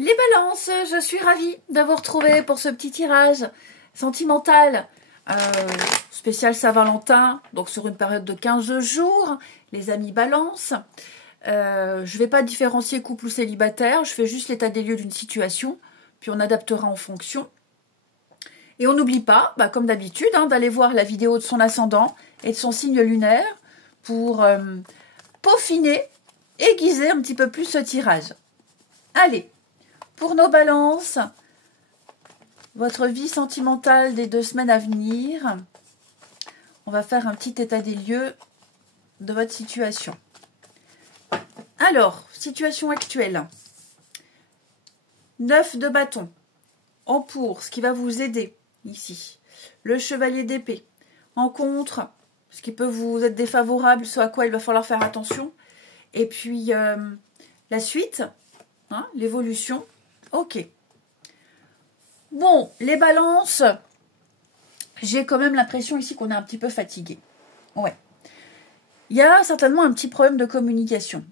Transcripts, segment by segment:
Les balances, je suis ravie de vous retrouver pour ce petit tirage sentimental spécial Saint-Valentin, donc sur une période de 15 jours, les amis balance. Je ne vais pas différencier couple ou célibataire, je fais juste l'état des lieux d'une situation, puis on adaptera en fonction. Et on n'oublie pas, comme d'habitude, d'aller voir la vidéo de son ascendant et de son signe lunaire pour peaufiner, aiguiser un petit peu plus ce tirage. Allez, pour nos balances, votre vie sentimentale des 2 semaines à venir, on va faire un petit état des lieux de votre situation. Alors, situation actuelle. 9 de bâton. En pour, ce qui va vous aider ici. Le chevalier d'épée. En contre, ce qui peut vous être défavorable, ce à quoi il va falloir faire attention. Et puis, la suite, l'évolution. Ok. Bon, les balances, j'ai quand même l'impression ici qu'on est un petit peu fatigué. Ouais. Il y a certainement un petit problème de communication.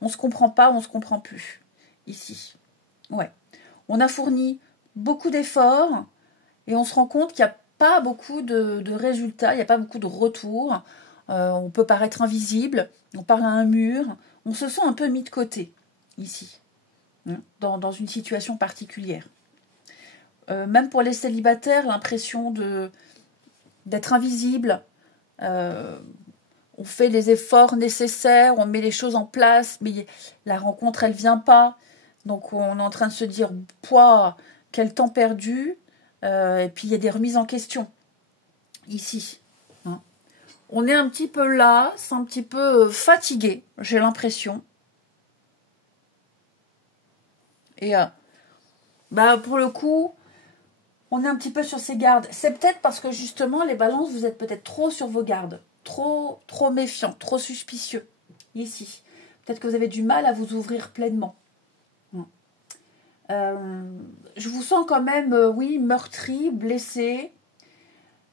On ne se comprend pas, on ne se comprend plus. Ici. Ouais. On a fourni beaucoup d'efforts et on se rend compte qu'il n'y a pas beaucoup de résultats, il n'y a pas beaucoup de retours. On peut paraître invisible, on parle à un mur. On se sent un peu mis de côté, ici, dans une situation particulière. Même pour les célibataires, l'impression d'être invisible. On fait les efforts nécessaires, on met les choses en place, mais la rencontre, elle ne vient pas. Donc, on est en train de se dire, pouah, quel temps perdu. Et puis, il y a des remises en question, ici. On est un petit peu là, c'est un petit peu fatigué, j'ai l'impression. Et pour le coup, on est un petit peu sur ses gardes. C'est peut-être parce que justement, les balances, vous êtes peut-être trop sur vos gardes. Trop méfiant, trop suspicieux. Ici. Peut-être que vous avez du mal à vous ouvrir pleinement. Je vous sens quand même, oui, meurtri, blessé.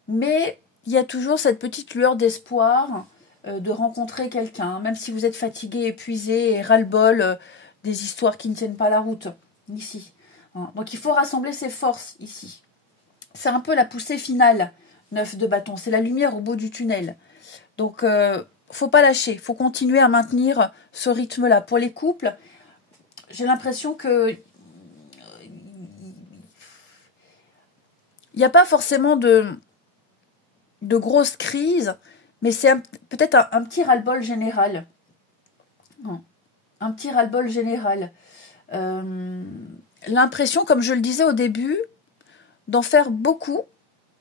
Mais il y a toujours cette petite lueur d'espoir de rencontrer quelqu'un. Même si vous êtes fatigué, épuisé et ras-le-bol des histoires qui ne tiennent pas la route. Ici. Donc il faut rassembler ses forces ici. C'est un peu la poussée finale, 9 de bâton. C'est la lumière au bout du tunnel. Donc, faut pas lâcher. Faut continuer à maintenir ce rythme-là. Pour les couples, j'ai l'impression que il n'y a pas forcément de grosses crises, mais c'est peut-être un petit ras-le-bol général. Un petit ras-le-bol général. L'impression, comme je le disais au début, d'en faire beaucoup,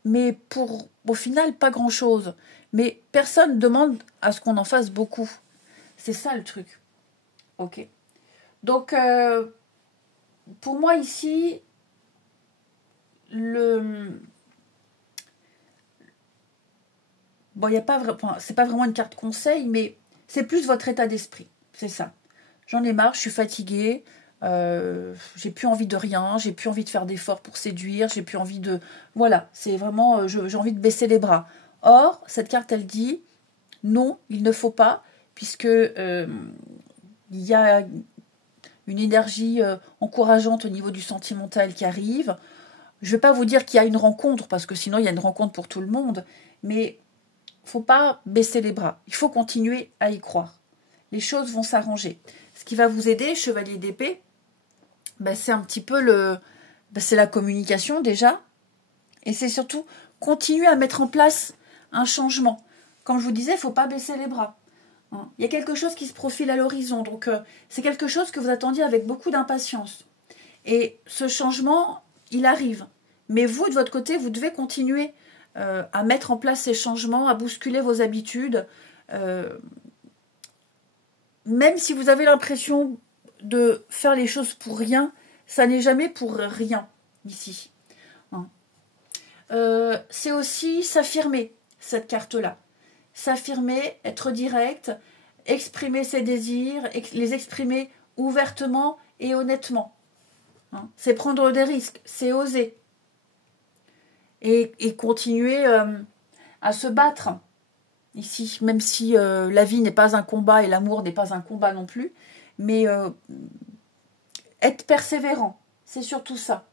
mais pour, au final, pas grand-chose. Mais personne ne demande à ce qu'on en fasse beaucoup. C'est ça le truc. Ok. Donc, pour moi ici, bon, il y a pas c'est pas vraiment une carte conseil, mais c'est plus votre état d'esprit. C'est ça. J'en ai marre, je suis fatiguée. J'ai plus envie de rien, j'ai plus envie de faire d'efforts pour séduire, j'ai plus envie de... Voilà, c'est vraiment, j'ai envie de baisser les bras. Or, cette carte, elle dit, non, il ne faut pas, puisque il y a une énergie encourageante au niveau du sentimental qui arrive. Je ne vais pas vous dire qu'il y a une rencontre, parce que sinon, il y a une rencontre pour tout le monde, mais il ne faut pas baisser les bras. Il faut continuer à y croire. Les choses vont s'arranger. Ce qui va vous aider, chevalier d'épée, c'est un petit peu c'est la communication déjà. Et c'est surtout continuer à mettre en place un changement. Comme je vous disais, il ne faut pas baisser les bras. Il y a quelque chose qui se profile à l'horizon. Donc, c'est quelque chose que vous attendiez avec beaucoup d'impatience. Et ce changement, il arrive. Mais vous, de votre côté, vous devez continuer à mettre en place ces changements, à bousculer vos habitudes. Même si vous avez l'impression de faire les choses pour rien, ça n'est jamais pour rien ici. C'est aussi s'affirmer, cette carte-là. S'affirmer, être direct, exprimer ses désirs, les exprimer ouvertement et honnêtement. C'est prendre des risques, c'est oser. Et continuer à se battre ici, même si la vie n'est pas un combat et l'amour n'est pas un combat non plus. Mais être persévérant. C'est surtout ça.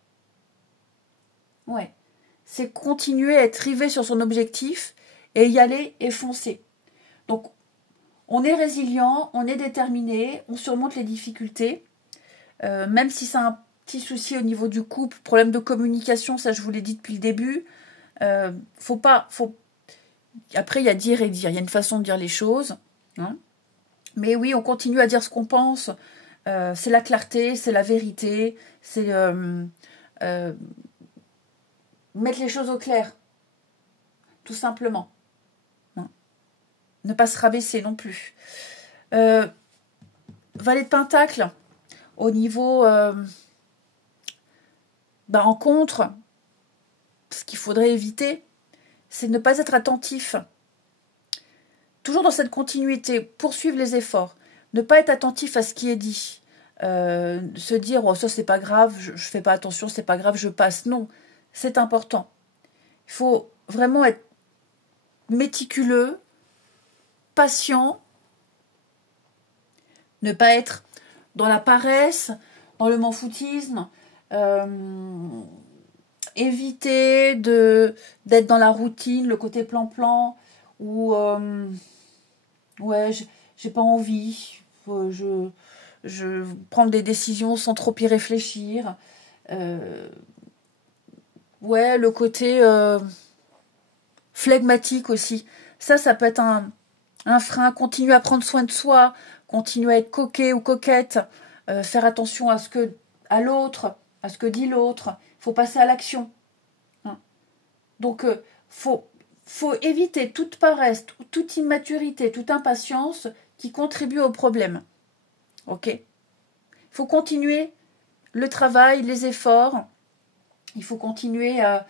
Ouais. C'est continuer à être rivé sur son objectif et y aller et foncer. Donc, on est résilient, on est déterminé, on surmonte les difficultés. Même si c'est un petit souci au niveau du couple, problème de communication, ça je vous l'ai dit depuis le début. Après, il y a dire et dire. Il y a une façon de dire les choses. Hein. Mais oui, on continue à dire ce qu'on pense. C'est la clarté, c'est la vérité. C'est mettre les choses au clair. Tout simplement. Hein. Ne pas se rabaisser non plus. Valet de Pentacle, au niveau rencontre, ce qu'il faudrait éviter, c'est de ne pas être attentif. Toujours dans cette continuité, poursuivre les efforts, ne pas être attentif à ce qui est dit, se dire oh ça c'est pas grave, je fais pas attention, c'est pas grave, je passe. Non, c'est important. Il faut vraiment être méticuleux, patient, ne pas être dans la paresse, dans le m'en-foutisme, éviter d'être dans la routine, le côté plan-plan, où j'ai pas envie, je prends des décisions sans trop y réfléchir. Le côté flegmatique aussi. Ça peut être un frein. Continuer à prendre soin de soi, continuer à être coquet ou coquette, faire attention à l'autre, à ce que dit l'autre. Il faut passer à l'action. Hein. Donc, faut éviter toute paresse, toute immaturité, toute impatience qui contribue au problème. Ok ? Il faut continuer le travail, les efforts. Il faut continuer à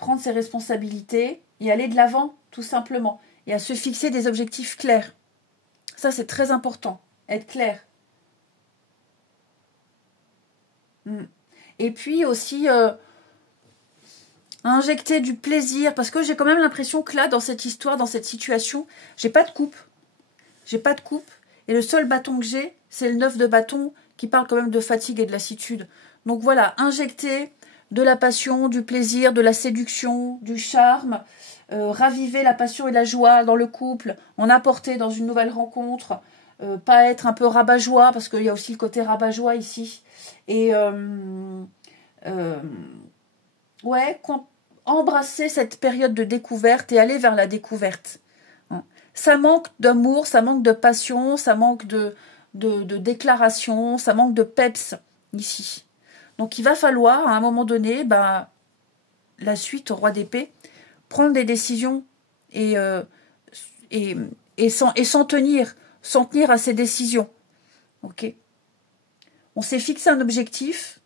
prendre ses responsabilités et aller de l'avant, tout simplement. Et à se fixer des objectifs clairs. Ça, c'est très important. Être clair. Et puis aussi injecter du plaisir, parce que j'ai quand même l'impression que là, dans cette histoire, dans cette situation, j'ai pas de coupe. Et le seul bâton que j'ai, c'est le 9 de bâton qui parle quand même de fatigue et de lassitude. Donc voilà, injecter de la passion, du plaisir, de la séduction, du charme, raviver la passion et la joie dans le couple, en apporter dans une nouvelle rencontre, pas être un peu rabat-joie, parce qu'il y a aussi le côté rabat-joie ici. Et embrasser cette période de découverte et aller vers la découverte. Ça manque d'amour, ça manque de passion, ça manque de déclaration, ça manque de peps ici. Donc il va falloir, à un moment donné, la suite au roi d'épée, prendre des décisions et s'en tenir à ces décisions. Ok ? On s'est fixé un objectif,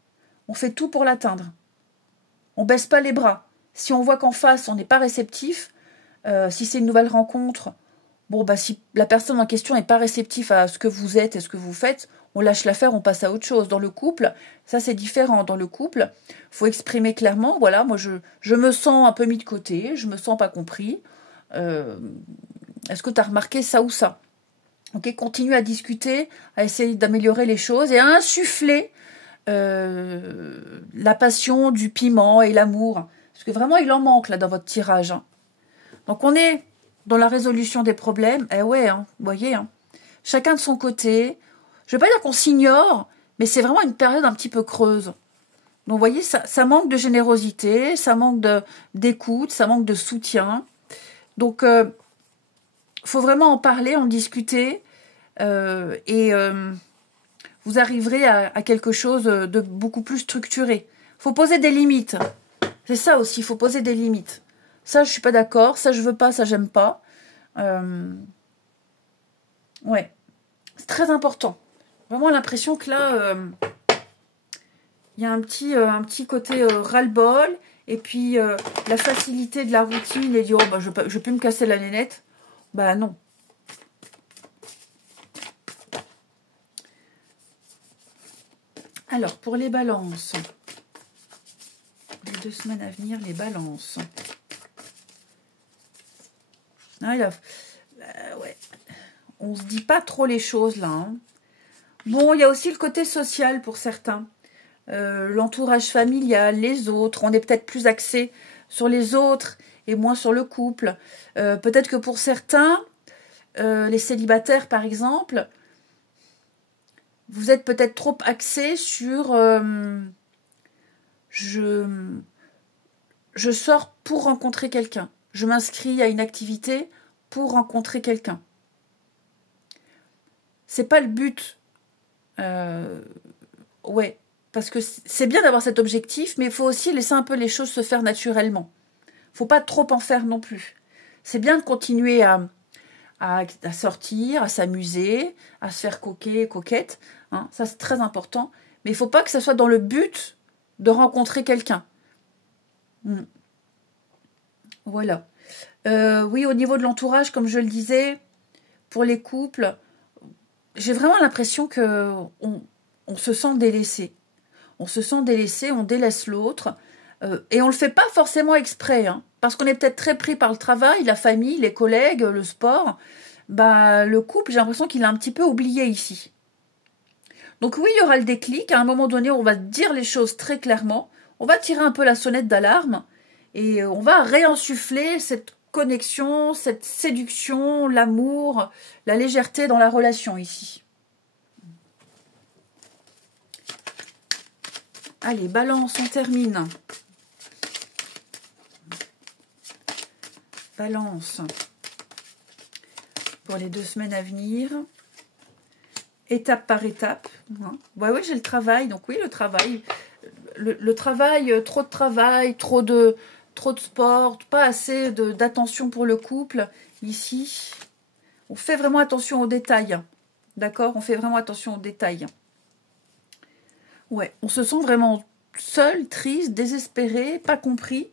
on fait tout pour l'atteindre. On baisse pas les bras. Si on voit qu'en face, on n'est pas réceptif, si c'est une nouvelle rencontre, si la personne en question n'est pas réceptive à ce que vous êtes et ce que vous faites, on lâche l'affaire, on passe à autre chose. Dans le couple, ça c'est différent. Dans le couple, il faut exprimer clairement, voilà, moi je me sens un peu mis de côté, je me sens pas compris. Est-ce que tu as remarqué ça ou ça ? Ok, continue à discuter, à essayer d'améliorer les choses et à insuffler la passion, du piment et l'amour. Parce que vraiment, il en manque là dans votre tirage. Hein. Donc on est dans la résolution des problèmes. Vous voyez, chacun de son côté. Je ne vais pas dire qu'on s'ignore, mais c'est vraiment une période un petit peu creuse. Donc vous voyez, ça manque de générosité, ça manque d'écoute, ça manque de soutien. Donc faut vraiment en parler, en discuter, et vous arriverez à quelque chose de beaucoup plus structuré. Faut poser des limites. C'est ça aussi, il faut poser des limites. Ça, je suis pas d'accord, ça, je veux pas, ça, j'aime pas. C'est très important. Vraiment l'impression que là, il y a un petit côté ras-le-bol, et puis la facilité de la routine, et dire je vais plus me casser la nénette. Non. Alors, pour les balances, les 2 semaines à venir, les balances. On se dit pas trop les choses là. Hein. Bon, il y a aussi le côté social pour certains. L'entourage familial, les autres. On est peut-être plus axé sur les autres et moins sur le couple. Peut-être que pour certains, les célibataires par exemple, vous êtes peut-être trop axé sur je sors pour rencontrer quelqu'un. Je m'inscris à une activité pour rencontrer quelqu'un. C'est pas le but. Ouais, parce que c'est bien d'avoir cet objectif, mais il faut aussi laisser un peu les choses se faire naturellement. Faut pas trop en faire non plus. C'est bien de continuer à sortir, à s'amuser, à se faire coquette. Hein, ça, c'est très important. Mais il ne faut pas que ça soit dans le but de rencontrer quelqu'un. Voilà. Oui, au niveau de l'entourage, comme je le disais, pour les couples, j'ai vraiment l'impression qu'on se sent délaissé. On se sent délaissé, on délaisse l'autre. Et on ne le fait pas forcément exprès, hein, parce qu'on est peut-être très pris par le travail, la famille, les collègues, le sport. Bah, le couple, j'ai l'impression qu'il a un petit peu oublié ici. Donc oui, il y aura le déclic. À un moment donné, on va dire les choses très clairement. On va tirer un peu la sonnette d'alarme et on va réinsuffler cette connexion, cette séduction, l'amour, la légèreté dans la relation ici. Allez, Balance, on termine. Balance. Pour les 2 semaines à venir. Étape par étape. Ouais, oui, j'ai le travail. Donc oui, le travail. Le travail, trop de travail, trop de sport, pas assez d'attention pour le couple. Ici, on fait vraiment attention aux détails. D'accord? On fait vraiment attention aux détails. Ouais, on se sent vraiment seul, triste, désespéré, pas compris.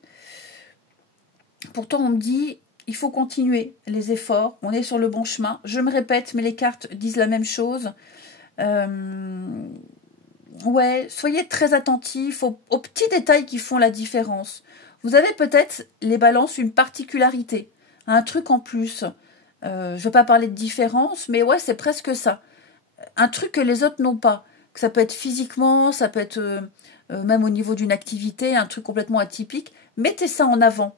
Pourtant, on me dit, il faut continuer les efforts, on est sur le bon chemin. Je me répète, mais les cartes disent la même chose. Ouais, soyez très attentifs aux petits détails qui font la différence. Vous avez peut-être, les balances, une particularité, un truc en plus. Je ne vais pas parler de différence, mais ouais, c'est presque ça. Un truc que les autres n'ont pas. Que ça peut être physiquement, ça peut être même au niveau d'une activité, un truc complètement atypique. Mettez ça en avant.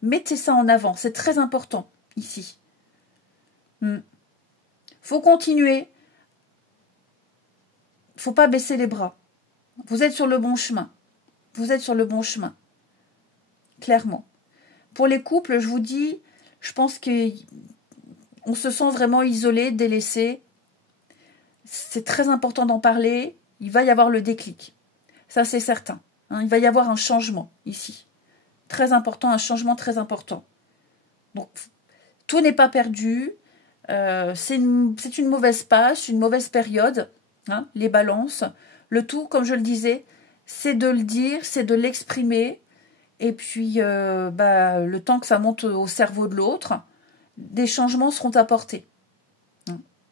Mettez ça en avant. C'est très important ici. Faut continuer. Faut pas baisser les bras. Vous êtes sur le bon chemin. Vous êtes sur le bon chemin. Clairement. Pour les couples, je vous dis, je pense qu'on se sent vraiment isolé, délaissé. C'est très important d'en parler. Il va y avoir le déclic. Ça, c'est certain. Hein, il va y avoir un changement ici. Très important, un changement très important. Donc, tout n'est pas perdu. C'est une mauvaise passe, une mauvaise période. Hein, les balances. Le tout, comme je le disais, c'est de le dire, c'est de l'exprimer. Et puis, le temps que ça monte au cerveau de l'autre, des changements seront apportés.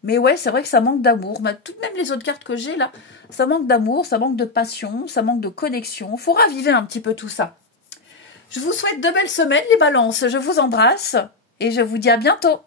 Mais ouais, c'est vrai que ça manque d'amour. Toutes même les autres cartes que j'ai là, ça manque d'amour, ça manque de passion, ça manque de connexion. Il faut raviver un petit peu tout ça. Je vous souhaite de belles semaines, les balances. Je vous embrasse et je vous dis à bientôt.